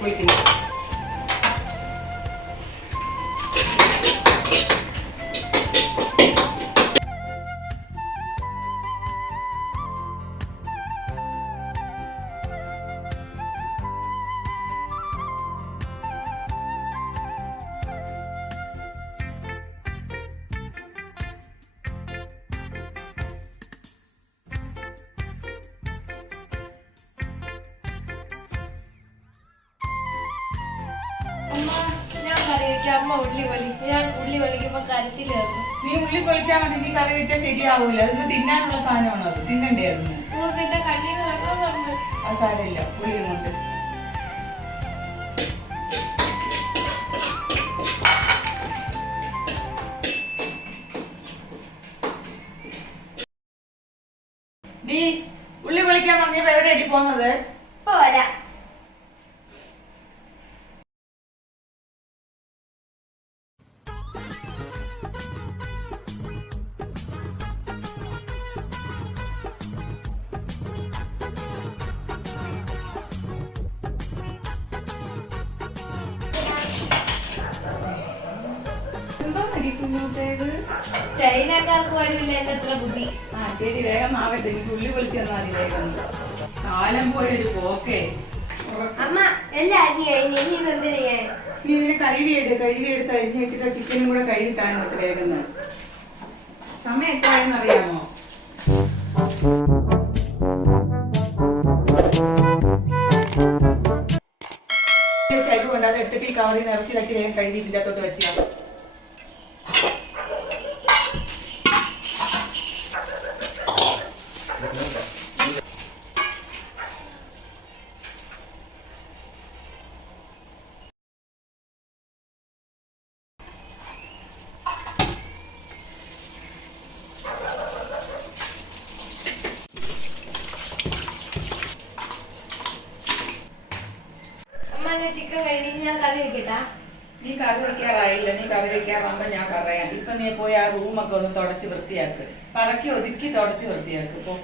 കുളിക്കുന്നു. അമ്മ ഉള്ളി പൊളിക്കുമ്പോ കരച്ചില് നീ ഉള്ളി പൊളിച്ചാ മതി, നീ കറി വെച്ചാൽ ശരിയാവൂല. അതൊന്ന് തിന്നാനുള്ള സാധനമാണോ? അത് തിന്നണ്ടേ? അതൊന്ന് അത് സാരമില്ല, ഉള്ളി കൊണ്ട് നീ ഉള്ളി പൊളിക്കാൻ പറഞ്ഞപ്പോ എവിടെ അടി പോന്നത്? പോരാ. ചൈനക്കാർക്ക് പോലുമില്ല എന്റെ അത്ര ബുദ്ധി. ശരി, വേഗം ആവട്ടെ. എനിക്ക് ഉള്ളി പൊളിച്ചു തന്നാൽ മതി വേഗം. കാലം പോയൊരു പോക്കേ. അമ്മ എല്ലാം അരി കഴിഞ്ഞ് ഇനി എന്ത് ചെയ്യാൻ? നീ ഇതിനെ കഴുകിയെടുത്ത് അരിഞ്ഞു വെച്ചിട്ട് ചിക്കനും കൂടെ കഴുകി താഴെ വേഗം. സമയം എത്രയാണെന്ന് അറിയാമോ? ചൈവ് കൊണ്ട് അത് എടുത്തിട്ട് ഈ കവറിൽ നിറച്ച് തട്ടി വേഗം കഴുകി ഇതിനകത്തോട്ട് വെച്ചാൽ ചിക്കൻ കഴിഞ്ഞ് ഞാൻ കറി വെക്കട്ടാ. നീ കറി വെക്കാറായില്ല. നീ കറി വെക്കാറാകുമ്പോ ഞാൻ പറയാം. ഇപ്പൊ നീ പോയി ആ റൂമൊക്കെ ഒന്ന് തുടച്ച് വൃത്തിയാക്ക്. പറക്കി ഒതുക്കി തുടച്ച് വൃത്തിയാക്ക്. ഇപ്പൊ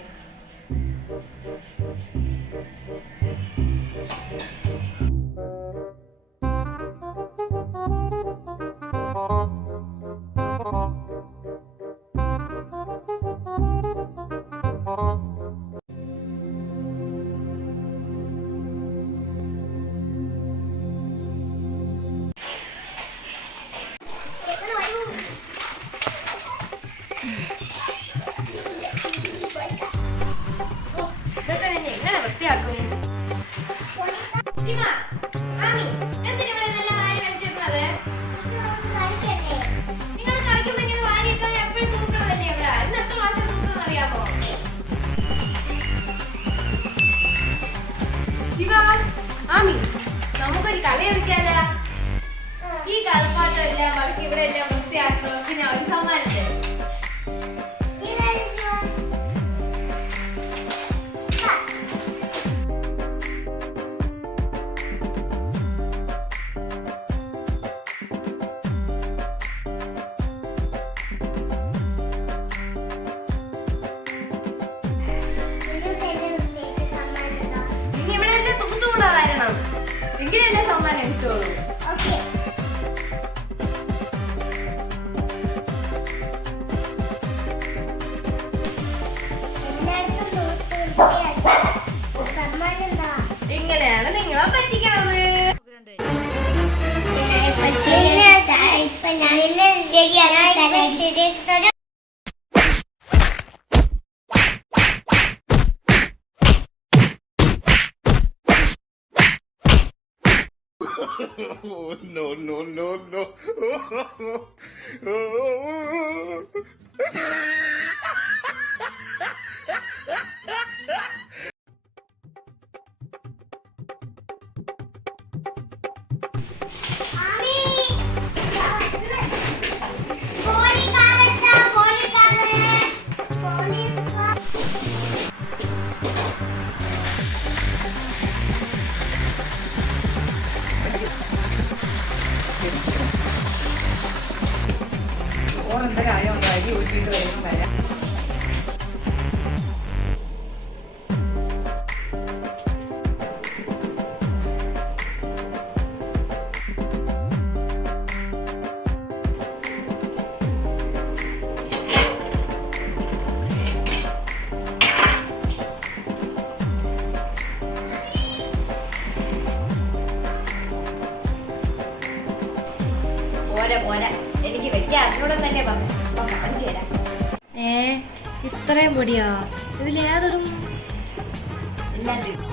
എങ്ങനെ വൃത്തിയാക്കും? നിങ്ങൾ കളിക്കുമ്പോ ഇങ്ങനെ വാരിയിട്ടാൽ എപ്പോഴും തൂക്കണല്ലേ ഇവിടെ? ഇന്ന് എത്ര മാസം തൂക്കം അറിയാമോ? ശിവ, ആമി, നമുക്കൊരു കളി കളിക്കാല. ഈ കളിപ്പാട്ടം എല്ലാം പറക്കി ഇവിടെ എല്ലാം വൃത്തിയാക്കുന്നവർക്ക് ഞാൻ ഒരു സമ്മാനം തരും. എങ്കിലല്ലേ സമ്മാനം കിട്ടുള്ളൂ. ഇങ്ങനെയാണ് നിങ്ങളെ പറ്റിക്കണത്. Oh, no, no, no, no. ഓണെന്തരായോ അരി ഊറ്റിയിട്ട് വേഗം വരാം. പോരാ എനിക്ക് വെക്കാൻ അറിഞ്ഞൂടെന്നല്ലേ പറഞ്ഞു. അപ്പൊ കാണിച്ചു തരാം. ഇത്രയും പൊടിയോ? ഇതിലേതിടും? എല്ലാം തരും.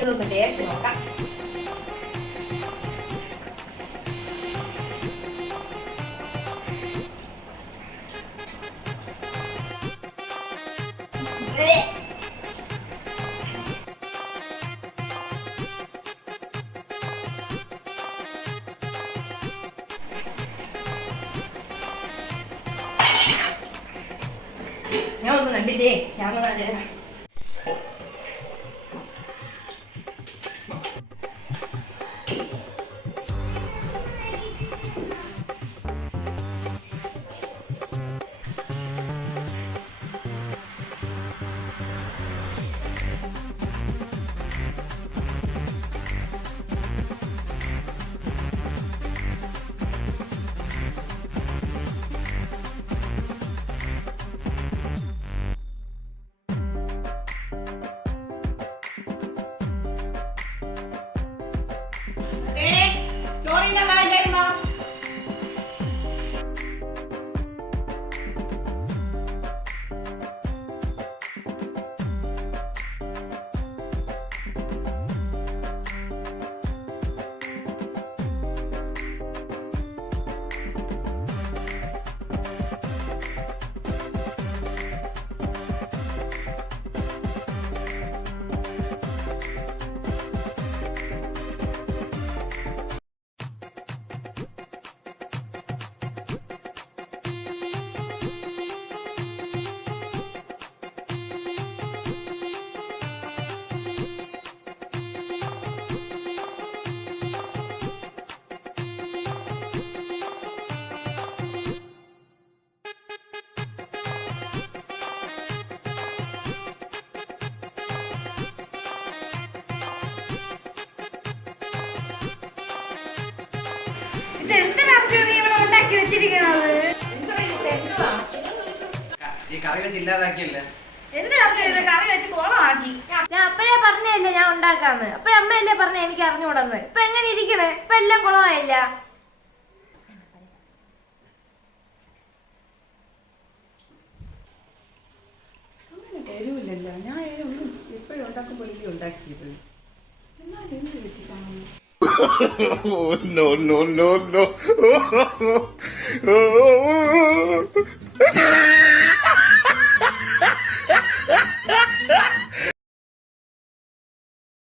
ഇതൊന്ന് ടേസ്റ്റ് നോക്കാം. ഞാൻ ഒന്ന് കണ്ടില്ലേ? ക്യാമറ തരാം. ചോറിന്റെ കാര്യം ഈ കറി വെച്ച് ഇല്ലാതാക്കിയല്ലേ? കറി വെച്ച് കോളമാക്കി. ഞാൻ അപ്പഴേ പറഞ്ഞല്ലേ ഞാൻ ഉണ്ടാക്കാന്ന്. അപ്പഴേ അമ്മയല്ലേ പറഞ്ഞ എനിക്ക് അറിഞ്ഞൂടന്ന്. ഇപ്പൊ എങ്ങനെ ഇരിക്കണേ? ഇപ്പൊ എല്ലാം കുളമായില്ല. എരിവില്ലല്ലോ. ഞാൻ എരിവൊന്നും എപ്പോഴും ഉണ്ടാക്കുമ്പോൾ ഉണ്ടാക്കിയത്. എന്നാലും എന്ത് പറ്റി കാണുന്നു? Oh, no, no, no, no.